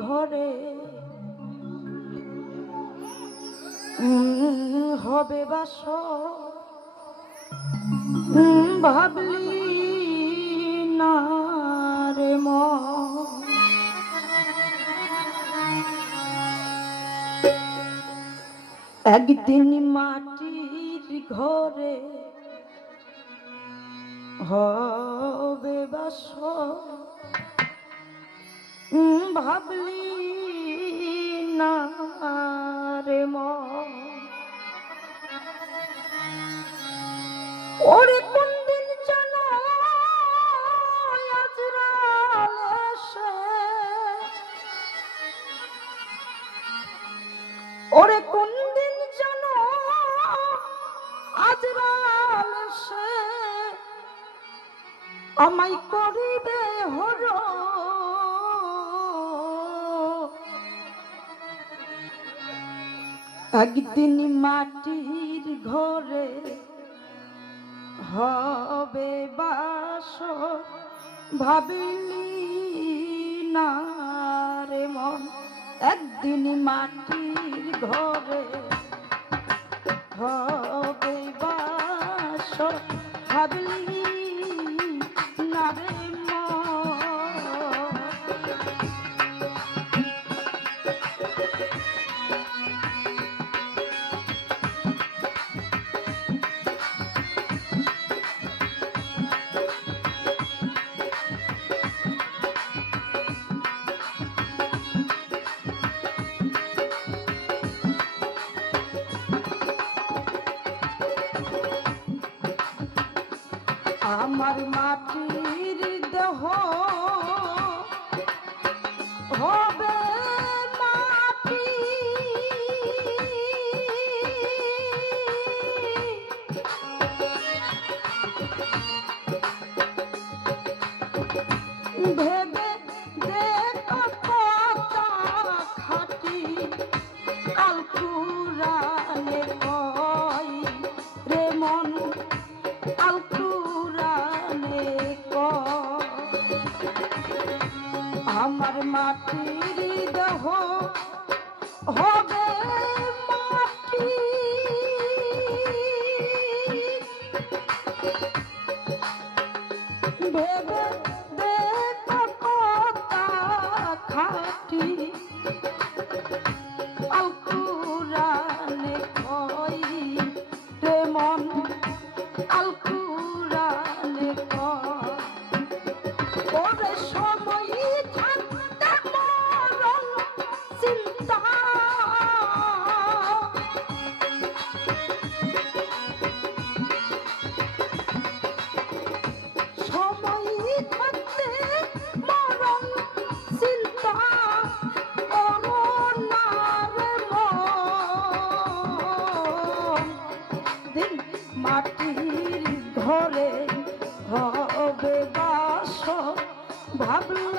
ঘরে। হবে বাস ভাবলি না রে একদিন মাটির ঘরে হবে বাস ভাবলি না রে ওরে কোন দিন যেন ওরে কোন দিন যেন আজরাল এসে আমায় করিবে হর একদিন মাটির ঘরে হবে বাস ভাবিলি না রে মন। একদিন মাটির ঘরে হবে বাস ভাবলি আমার মাটির দেহ হবে মাটি। ভেবে হবে ভাবলা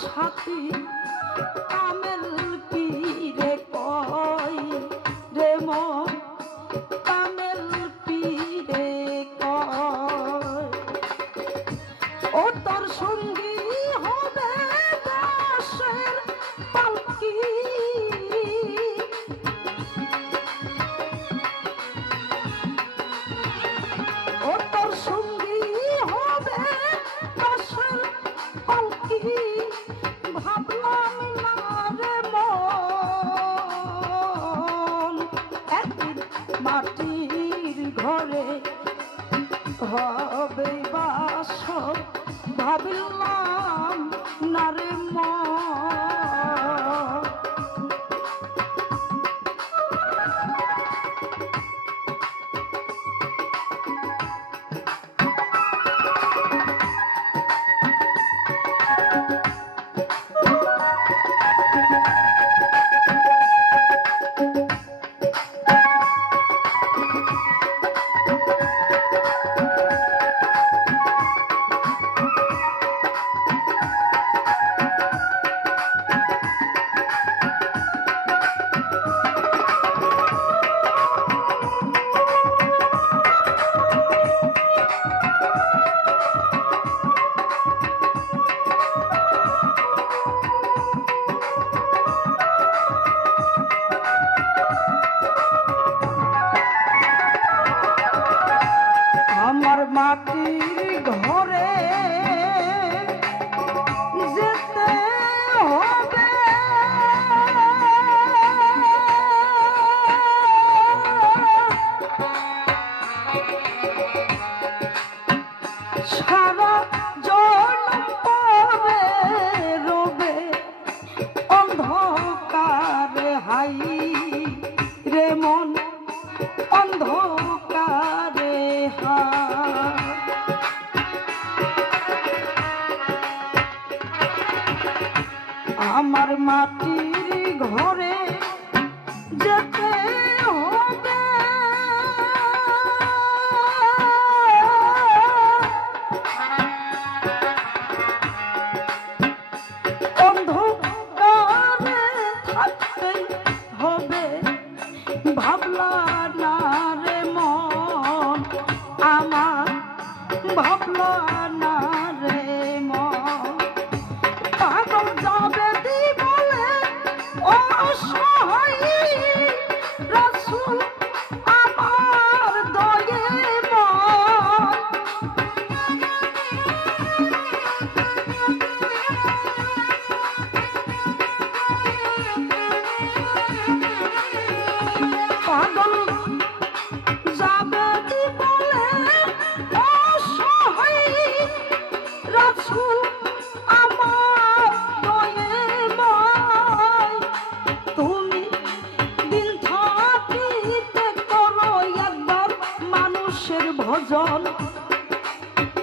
সাথী, কামেল কি রে কই রে মন? কামেল কি রে কই ও তোর সঙ্গী হবে দাসের মাটির ঘরে হবে বাস ভাবলাম নারে মা আমার মাটির ঘরে যেতে রসই রসুল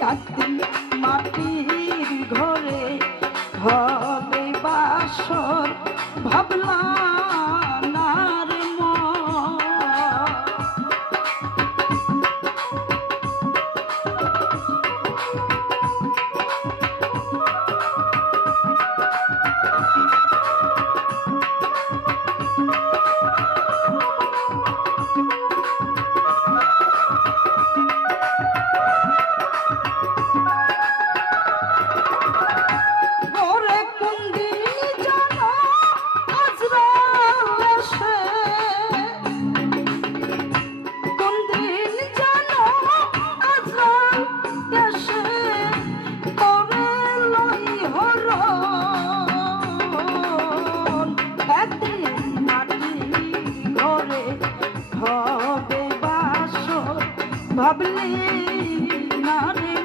থাকতি মাটির ঘরে ঘর ভাবলি না রে।